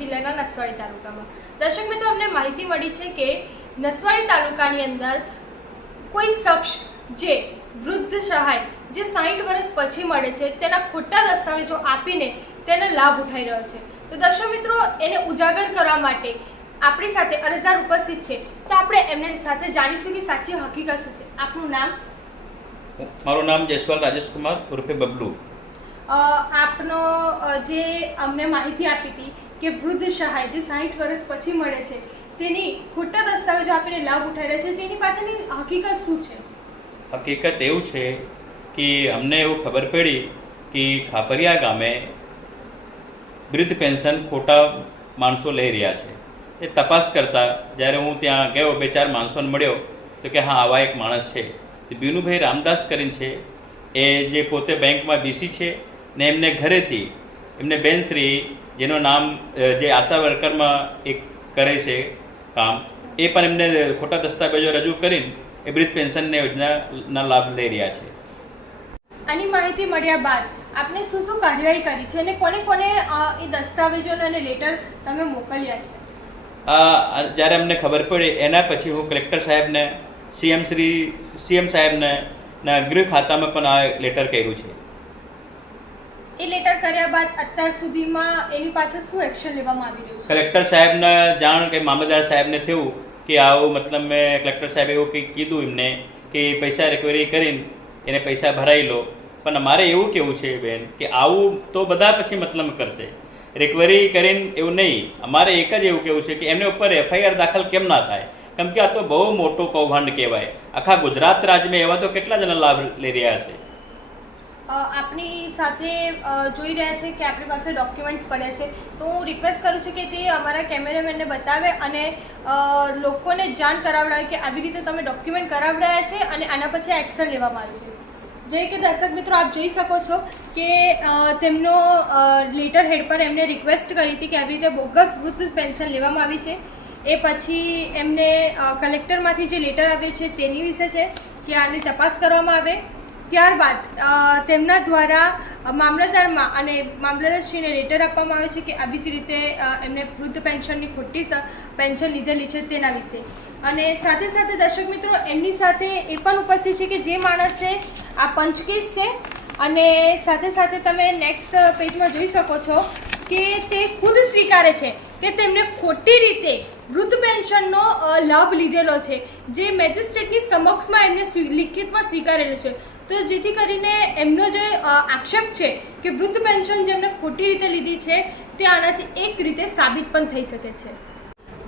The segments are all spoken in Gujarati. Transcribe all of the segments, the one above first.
જિલ્લાના નસવાડી તાલુકામાં। દર્શક મિત્રો, અમને માહિતી મળી છે કે નસવાડી તાલુકાની અંદર કોઈ શખ્સ જે વૃદ્ધ સહાય જે 60 વર્ષ પછી મળે છે તેના ખોટા દસ્તાવેજો આપીને તેનો લાભ ઉઠાવી રહ્યો છે। તો દર્શક મિત્રો, એને ઉજાગર કરવા માટે આપણી સાથે અરજદાર ઉપસ્થિત છે, તો આપણે એમની સાથે જાણીશું કે સાચી હકીકત શું છે। આપનું નામ? મારું નામ જયસ્વાલ રાજેશ કુમાર ઉર્ફે બબલુ। આપનો જે અમને માહિતી આપી હતી કે વૃદ્ધ સહાય જે 60 વર્ષ પછી મળે છે તેની ખોટા દસ્તાવેજો આપીને લાભ ઉઠાવી રહ્યા છે, તેની પાછળની હકીકત શું છે? હકીકત એવું છે કે અમને એવું ખબર પડી કે ખાપરિયા ગામે વૃદ્ધ પેન્શન ખોટા માણસો લઈ રહ્યા છે। એ તપાસ કરતાં જ્યારે હું ત્યાં ગયો, 2-4 માણસોને મળ્યો તો કે હા, આવા એક માણસ છે, જે બીનુભાઈ રામદાસ કરીને છે, એ જે પોતે બેંકમાં બીસી છે ને એમને ઘરેથી એમને બેનશ્રી જેનું નામ જે આશા વર્કરમાં એક કરે છે કામ, એ પણ એમને ખોટા દસ્તાવેજો રજૂ કરીને એ વૃદ્ધ પેન્શનની યોજનાના લાભ લઈ રહ્યા છે। આની માહિતી મળ્યા બાદ આપને શું શું કાર્યવાહી કરી છે અને કોને કોને એ દસ્તાવેજો અને લેટર તમે મોકલ્યા છે? જ્યારે અમને ખબર પડી એના પછી હું કલેક્ટર સાહેબને, સીએમ સાહેબને ગૃહ ખાતામાં પણ આ લેટર કર્યું છે। એ લેટર કર્યા બાદ અત્યાર સુધીમાં એની પાછળ શું એક્શન લેવામાં આવી રહ્યું છે? કલેક્ટર સાહેબને જાણ કે મામલતદાર સાહેબને થયું કે આવું, મતલબ મેં કલેક્ટર સાહેબે એવું કંઈક કીધું એમને કે પૈસા રિકવરી કરીને એને પૈસા ભરાઈ લો, પણ મારે એવું કહેવું છે બેન કે આવું તો બધા પછી મતલબ કરશે, રિકવરી કરીને એવું નહીં। અમારે એક જ એવું કહેવું છે કે એમને ઉપર FIR દાખલ કેમ ના થાય, કેમ કે આ તો બહુ મોટું કૌભાંડ કહેવાય। આખા ગુજરાત રાજ્યમાં એવા તો કેટલા જણા લાભ લઈ રહ્યા છે। આપની સાથે જોઈ રહ્યા છે કે આપણી પાસે ડોક્યુમેન્ટ્સ પડ્યા છે, તો હું રિક્વેસ્ટ કરું છું કે તે અમારા કેમેરામેનને બતાવે અને લોકોને જાણ કરાવડાવે કે આવી રીતે તમે ડોક્યુમેન્ટ કરાવડાયા છે અને આના પછી એક્શન લેવામાં આવે છે। જે કે દર્શક મિત્રો, આપ જોઈ શકો છો કે તેમનો લેટર હેડ પર એમને રિક્વેસ્ટ કરી હતી કે આવી રીતે બોગસ વૃદ્ધ પેન્શન લેવામાં આવી છે। એ પછી એમને કલેક્ટરમાંથી જે લેટર આવ્યો છે તેની વિશે છે કે આની તપાસ કરવામાં આવે। ત્યારબાદ તેમના દ્વારા મામલતદારમાં અને મામલતદારશ્રીને લેટર આપવામાં આવે છે કે આવી જ રીતે એમને વૃદ્ધ પેન્શનની ખોટી પેન્શન લીધેલી છે તેના વિશે। અને સાથે સાથે દર્શક મિત્રો, એમની સાથે એ પણ ઉપસ્થિત છે કે જે માણસે આ પંચકેસ છે, અને સાથે સાથે તમે નેક્સ્ટ પેજમાં જોઈ શકો છો કે તે ખુદ સ્વીકારે છે કે તેમને ખોટી રીતે વૃદ્ધ પેન્શનનો લાભ લીધેલો છે, જે મેજિસ્ટ્રેટની સમક્ષમાં એમને લિખિતમાં સ્વીકારેલું છે। તો જેથી કરીને એમનો જે આક્ષેપ છે કે વૃદ્ધ પેન્શન જેમને ખોટી રીતે લીધી છે તે આનાથી એક રીતે સાબિત પણ થઈ શકે છે।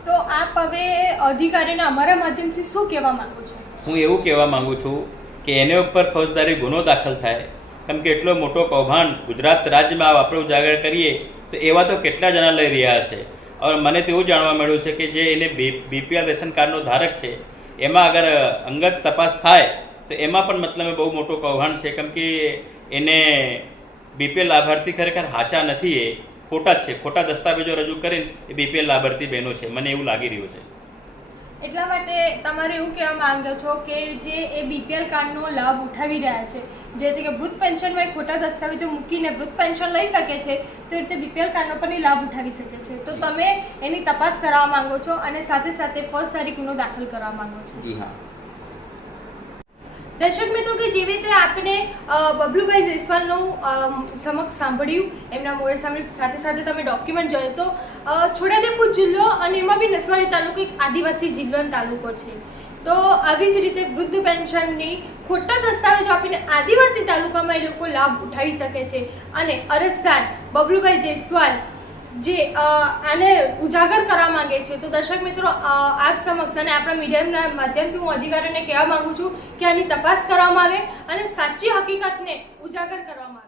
તો આપ હવે અધિકારીને અમારા માધ્યમથી શું કહેવા માંગો છો? હું એવું કહેવા માગું છું કે એને ઉપર ફોજદારી ગુનો દાખલ થાય, કેમ કે એટલો મોટો કૌભાંડ ગુજરાત રાજ્યમાં આપણે ઉજાગર કરીએ તો એવા તો કેટલા જણા લઈ રહ્યા હશે। और મને તો એવું જાણવા મળ્યું છે કે જે એને BPL રેશન કાર્ડનો ધારક છે એમાં અગર અંગત તપાસ થાય તો એમાં પણ મતલબ બહુ મોટો કૌભાંડ છે, કેમ કે એને BPL લાભાર્થી ખરેખર સાચા નથી, એ ખોટા જ છે, ખોટા દસ્તાવેજો રજૂ કરીને એ BPL લાભાર્થી બહેનો છે, મને એવું લાગી રહ્યું છે। એટલા માટે તમારે એવું કહેવા માંગો છો કે જે એ BPL કાર્ડનો લાભ ઉઠાવી રહ્યા છે, જેથી કે વૃદ્ધ પેન્શનમાં ખોટા દસ્તાવેજો મૂકીને વૃદ્ધ પેન્શન લઈ શકે છે, તો રીતે BPL કાર્ડનો પણ એ લાભ ઉઠાવી શકે છે। તો તમે એની તપાસ કરાવવા માંગો છો અને સાથે સાથે ફોજદારી ગુનો દાખલ કરવા માંગો છો? જી હા। દર્શક મિત્રો, કે જેવી રીતે આપણે બબલુભાઈ જયસ્વાલનું સમક્ષ સાંભળ્યું, એમના મોડે સાંભળ્યું, સાથે સાથે તમે ડોક્યુમેન્ટ જોયો તો છોટાઉદેપુર જિલ્લો અને એમાં બી નસવાડી તાલુકો એક આદિવાસી જિલ્લો અને તાલુકો છે। તો આવી જ રીતે વૃદ્ધ પેન્શનની ખોટા દસ્તાવેજો આપીને આદિવાસી તાલુકામાં એ લોકો લાભ ઉઠાવી શકે છે, અને અરજદાર બબલુભાઈ જયસ્વાલ જે આને ઉજાગર કરવા માંગે છે। તો દર્શક મિત્રો, આપ સમક્ષ અને આપણા મીડિયાના માધ્યમથી હું અધિકારીને કહેવા માંગુ છું કે આની તપાસ કરવામાં આવે અને સાચી હકીકતને ઉજાગર કરવામાં આવે।